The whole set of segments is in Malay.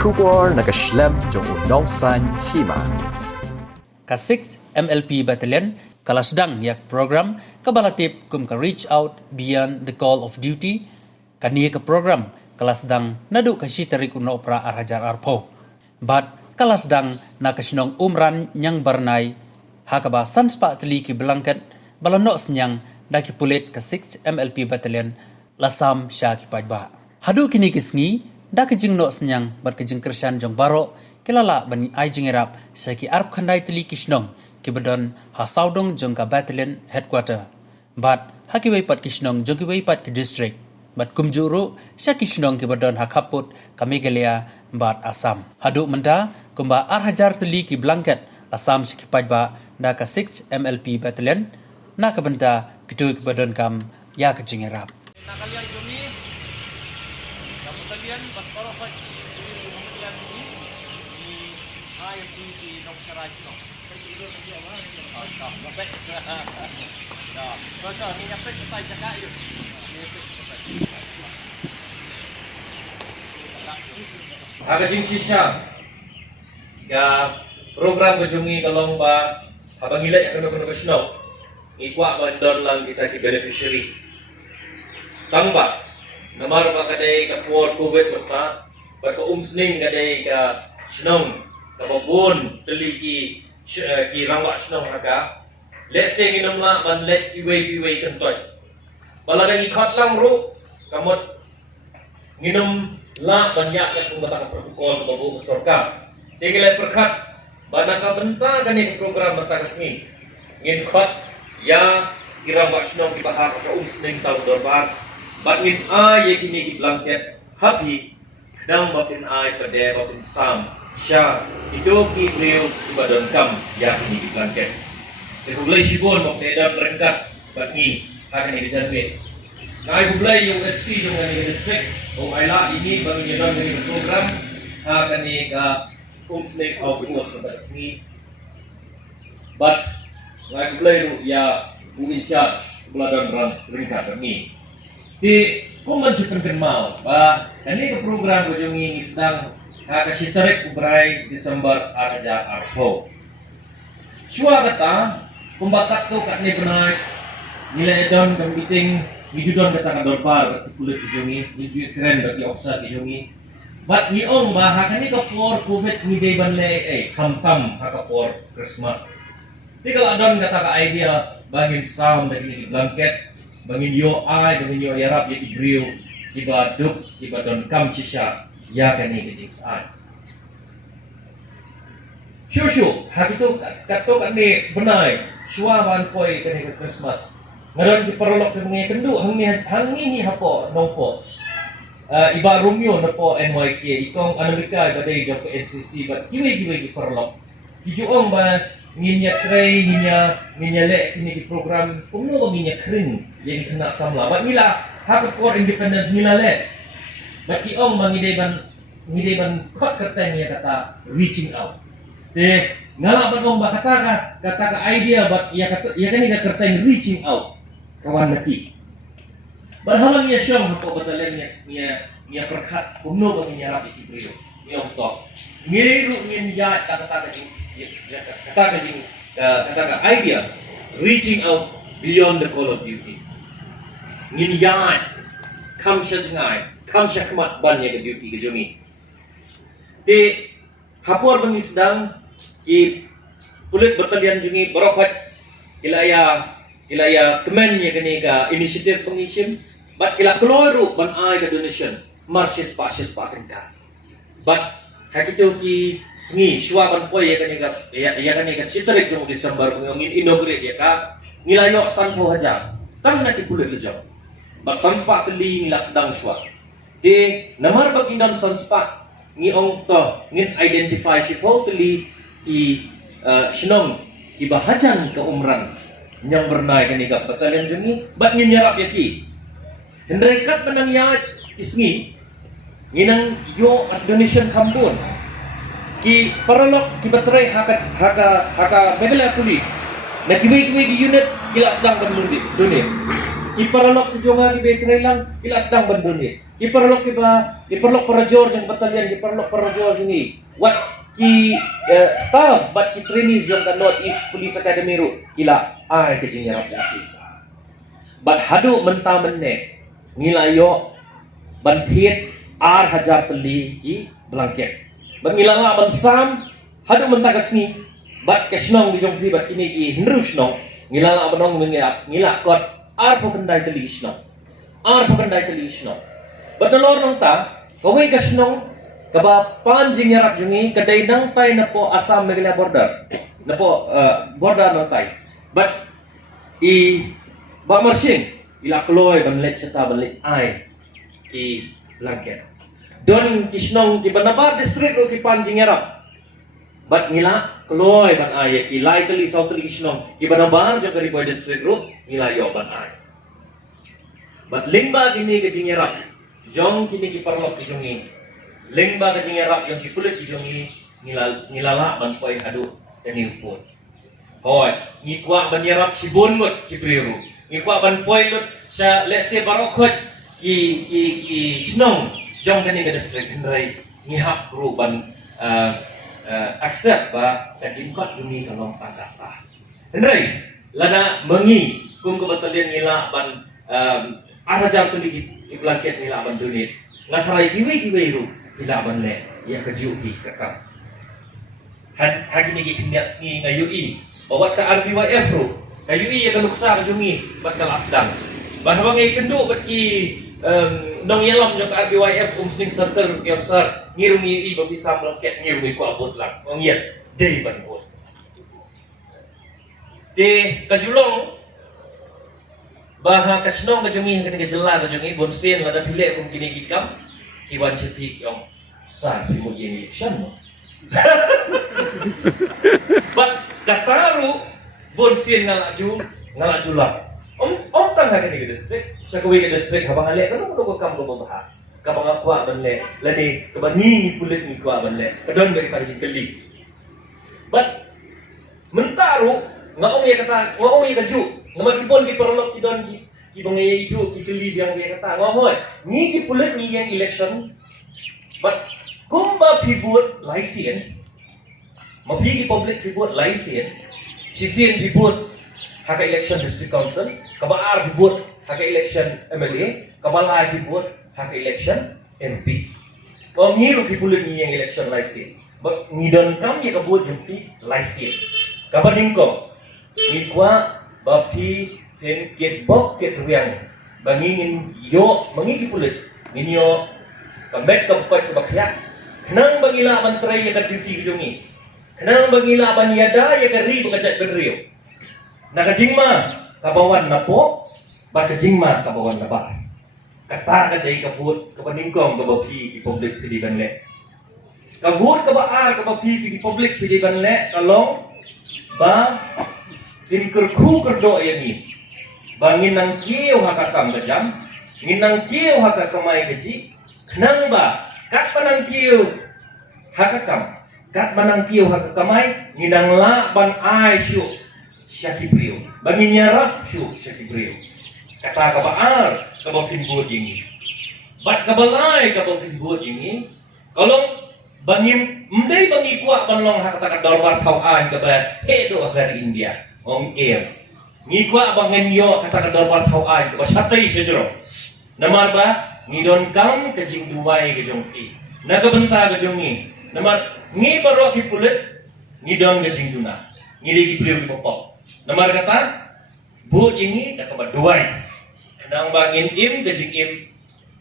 Kubor nakaslab jong unongsan hima. Ka-6 MLP Battalion kala sedang yak program kabalatip kum ka reach out beyond the call of duty kaniya ka program kala sedang nadu ka sitarik una opera arhajar arpo bat kala sedang nakasinong umran nyang barnay hakaba sanspa teli ki belangkat balano senyang daki pulit ka-6 MLP Battalion lasam sya ki pajba hadu kini kisngi daki jing no senyang bat ka jing kersan jong baro kilala bani ai jingerap sa ki arp khandai teli kisnong kibadon hasaudong jong ka battalion headquarter bat hakiwai pat kisnong jogiwai pat ki district bat kumjuru sa kisnong kibadon hakaput ka Meghalaya bat Assam hadu menda kumba arhajar teli ki blanket Assam sikipaj ba da ka 6 MLP battalion na ka benda kitu kibadon kam ya ka jingerap nakalian kami kapitalian Batarofat Kemudian di IMDC Noksarai no. Itu lagi apa? Oh, ngepek. Nah, betul ni ngepek sampai cakap itu. Aga jing sisya ya program kejungi kalong ba abang ilai akan kena kesno ikwa bandon lang kita ki beneficiary tang ba namar ba kadai ka por covid mata ba ka umsning kadai ka snong ka babon teli ki rangwa snong haga leseng inama man let iway kentoy baladang ikhat lang ru kamot nginum la banyak yang mengatakan protokol ke babu sorka tinggal perkat bana ka benta kani program mata kasni ngin khat ya kira wasno ki bahar ka umsning taw dorbar bat ngin ay kini ki blanket happy kadang bapin ay pade bapin sam sya itu ki beliau ibadon kam ya kini ki blanket tekulai sibon mok medan rengkat bat ni akan ini janwe Nai bulai yung SP yung kani district o ayla ini bagi jalan dari program akan ni ka umsnek au bingos na sini but nai bulai ya in charge beladan ran ringkat ni di kumanjukan mau ba kani ka program ko yung sedang ka sitarik ubray Desember aja arpo Shua kata kumbakat to kat ni benai nilai don meeting Nijudon kata dorpar kulit dijungi, niju keren bagi officer dijungi. Bat ni ong bahaka ni kapor covid ni day banle kam hakapor Christmas. Di kalau adon kata ka idea bangin sound dari ni blanket, bangin yo ai, bangin yo yarap ya ibrio, tiba duk, tiba don kam cisha, ya kani kejing saan. Shushu, hak itu kato kani benai, shua ban poi kani ke Christmas. Ngaron di perolok ke mga kendu hangi hapo nongpo iba Romeo na po NYK ikong Amerika badai do ke NCC bat kiwi di perolok kijuong ba nginya tray nginya le kini di program kuno nginya kring yang kena samla bat nila hak for independence nila le bat kiong ngidai ban khot kerteng ya kata reaching out de ngala batong ba kata idea bat ya kan ni kerteng reaching out kawan lagi. Berhalang ia syong untuk batalan ia perkat kuno bagi nyarap iki beliau. Ia untuk ngiru nginja kata idea reaching out beyond the call of duty. Nginja kam syajngai kam syakmat ban ya ke duty ke jungi. Di hapur bani sedang ki kulit batalian jungi berokat Ilaya kemennya kini ka inisiatif pengisian, bat kila keluaru ban ai ka donation, marsis pa tingkat. Bat hakitu ki sengi shua ban poi ya kani ka sitarik jong Desember ngin inaugurate ya ka ngilayo sanpo haja. Tam na ki pulit lejo. Bat sanspa teli ngila sedang shua. De namar bagindan sanspa ngiong to ngin identify si totally ki shnong ibahajan ke umran yang bernai kan ikat batalian jungi bat ngin nyarap yaki hendrekat menang ya isngi nginang yo donation kampun ki paralok ki batrai haka Meghalaya Police na kiwi ki unit ila sedang bandunit dunia ki paralok ki jonga ki batrai lang ila sedang bandunit Kiperlok para George yang batalian, kiperlok para George ini. What ki staff, but ki trainees yang ka North East Police Academy ro, kila ay kajingyarap jaki. But hadu mentamen ne, ngilayo, bantit, hajar teli ki blanket. But ngilala bansam, hadu mentagas ni, but kasnong di jong pri, but ini ki hinru snong, ngilala abanong ngilak kot, pokendai teli snong. Pokendai teli snong. Badalor nang ta, kaway kasnong, kaba panjing yarap jungi, kaday nang tay na po Assam Meghalaya border. Na po, border nang tay. But, ba marsing, ilakloy, banlit sa ta, banlit ay, blanket. Don kisnong, Banabar district o panjing yarap. But ngila, kloy, ban ay, Laitali, Southali kisnong, Banabar, yung Kariboy district ro, ngila yo, ban ay. But lingba gini kajing yarap, jong kini kiparlok kijongi, lengba kajing yarap yung kipulit kijongi, ngilala ban poy hadu dan impun. Hoy, ngikwa ban yarap si bonmut kipriru, ngikwa ban poy lut sa let's say barokot ki snong, jong kani ka district henry ngihap ru ban accept ba kajing kot jungi kalong pagapa. Henry, lada mengi kum ke batalian ngila ban arajar tu lagi blanket ni laban dunit ngatarai giwe ru laban le ya kejuhi kakam hagi ni kimia si ngayui bawat ka RBYF ru kayui ya kanuksa kajungi bat kalasdang bahwa ngai kendu bat ki nong yelam jong RBYF sning serter yang sar ngirungi bisa blanket ngirungi ku abot lang yes day ban bot de kajulong baha kasnong kajungi kani kajela kajungi bonsin lada pilek kum kini kikam kiwan cepi yang sa primu yen election mo but kataru bonsin ngalaju lah tang kani ke district sa kuwi ke district habang ale kanu ko kam ko baha kabang akwa banle lani kabani pulit ni kwa banle kadon ba ipari jikeli but mentaru ngaong ya kaju namakipon ki perlok ki don ki bangay itu ki keli yang dia kata ngomong ni ki pulit ni yang election but kumba pivot laisien mapi ki public pivot laisien sisien pivot haka election district council kabaar pivot haka election MLA kabala pivot haka election MP ngiru ki pulit ni yang election laisien but ni don kam ya kabut MP laisien kabadingko ni kwa bapi pen ket bok ket riang bangingin yo mangiki pulit ninyo kambet kampot kabakya kenang bangila mantray ya kaditi jungi kenang bangila banyada ya kari bangajat bedrio nakajingma kabawan na po bakajingma kabawan na ba kata kajay kabut kapaningkong kabapi ipublic pidi banle kabut kabaar kabapi pidi public pidi banle kalong ba tinkerku kerdo yani bangin nang kiyo hakakam gajam nginang kiyo hakakamay gaji kenang ba kat panang kiyo hakakam kat manang kiyo hakakamay nginang la ban ay syu syakibrio bangin nyarap syu syakibrio kata kabaar kabapimbod ini bat kabalay kabapimbod ini kalau bangin mday bangi kuak banlong hakatakat darbar tawaan kabar hedo agar India Om ngikwa abangan yo kata kadar tawai ko satay sejero namar ba ngidon kam kajing duway kajong pi nagabanta kajong ni namar ngi baro ki pulit ngidon kajing duna ngiri ki priyo popok namar kata bu ini kata duway kanang bangin im kajing im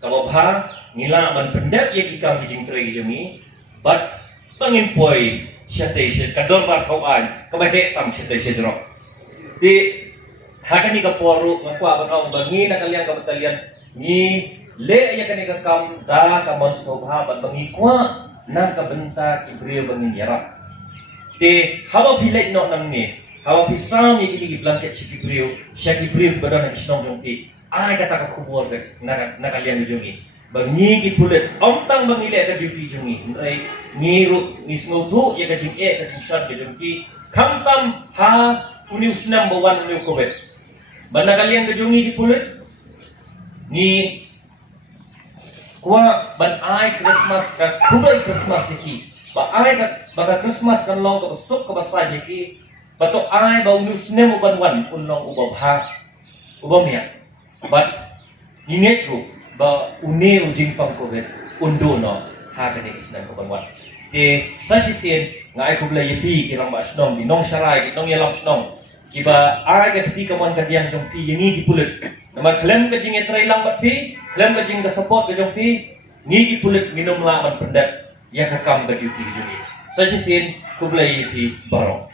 kababha ngila man pendat ya kikam kajing tre kajong ni but bangin poy satay se kadar tawai kabay tam satay sejero di hakani ka poru ngakwa banong bangi na kaliang kabatalian ni le ya kani ka kam da ka monsobha ban bangi kwa na ka benta ki brio bangin yara te hawa pilek no nang ni hawa pisam ya kili blanket si brio sya ki brio badan na kisnong jongki ay kata ka kubur na kaliang jungi bangi ki pulet omtang bangi le ka duty jungi nai ngiru nismotu ya ka jing ka shot ka jongki kamtam ha unius number 1 uniu kobet bana kalian kejungi di pulit ni Kuwa ban ai Christmas ka kublai Christmas yaki. Ba ai ka baga Christmas kan long ka sok ka basa yaki. Bato ai ba unus nem uban wan unong ubab ha. Ubam ya. But inget ko ba une ujing pang COVID undo no ha ka ni isnan ko ban wan. Sa sitien nga ai kublai yapi kirang ba snom di nong sharai nong yalam snom. Iba ai ka ti ka man ka diang jong pi yangi dipulit. Nama klaim ka jing etray lang bat pi, klaim ka jing ka support ka jong pi, ngigi pulit minum laman pendat, ya ka kam ka duty juni. Sa sisin kublai pi barong.